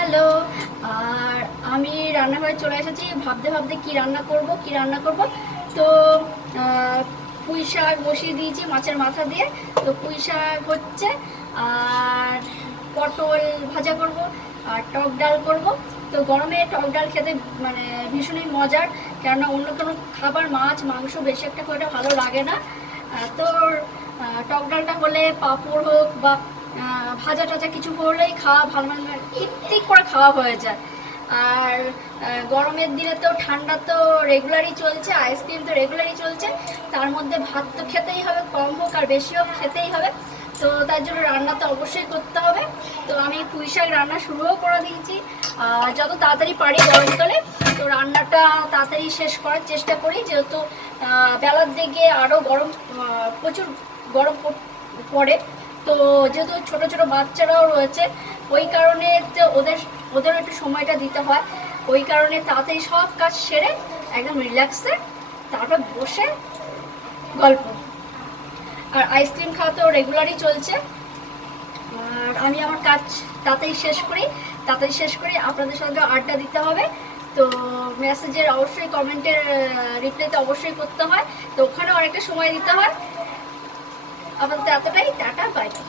Hello. আর আমি রান্নাঘরে চলে এসেছি ভাবতে ভাবতে কি রান্না করব। তো পুঁই শাক বসিয়ে দিয়েছি মাছের মাথা দিয়ে। তো পুঁই শাক হচ্ছে, আর পটল ভাজা করব, আর টক ডাল করব। তো গরমে টক ডাল খেতে মানে ভীষণই মজার, কেননা অন্য কোনো খাবার মাছ মাংস বেশি একটা করে ভালো লাগে না। তো টক ডালটা হলে পাঁপড় হোক বা ভাজা টাজা কিছু করলেই খাওয়া ভালো, মানে ঠিক করে খাওয়া হয়ে যায়। আর গরমের দিনে তো ঠান্ডা তো রেগুলারই চলছে, আইসক্রিম তো রেগুলারই চলছে, তার মধ্যে ভাত তো খেতেই হবে, কম হোক আর বেশি হোক খেতেই হবে। তো তার জন্য রান্না তো অবশ্যই করতে হবে। তো আমি পুঁই শাক রান্না শুরুও করে দিয়েছি, যত তাড়াতাড়ি পারি গরমকালে তো রান্নাটা তাড়াতাড়ি শেষ করার চেষ্টা করি, যেহেতু বেলার দিকে আরও গরম, প্রচুর গরম পড়ে। তো যেহেতু ছোট ছোট বাচ্চারাও রয়েছে, ওই কারণে তো ওদের একটু সময়টা দিতে হয়। ওই কারণে তাড়াতাড়ি সব কাজ সেরে একদম রিল্যাক্সে তারপর বসে গল্প। আর আইসক্রিম খাওয়া তো রেগুলারই চলছে। আর আমি আমার কাজ তাড়াতাড়ি শেষ করি আপনাদের সঙ্গে আড্ডা দিতে হবে। তো মেসেজের অবশ্যই, কমেন্টের রিপ্লাইতে অবশ্যই করতে হয়, তো ওখানে অনেকটা সময় দিতে হয়। আপাতত এতটাই, টাটা, বাই বাই।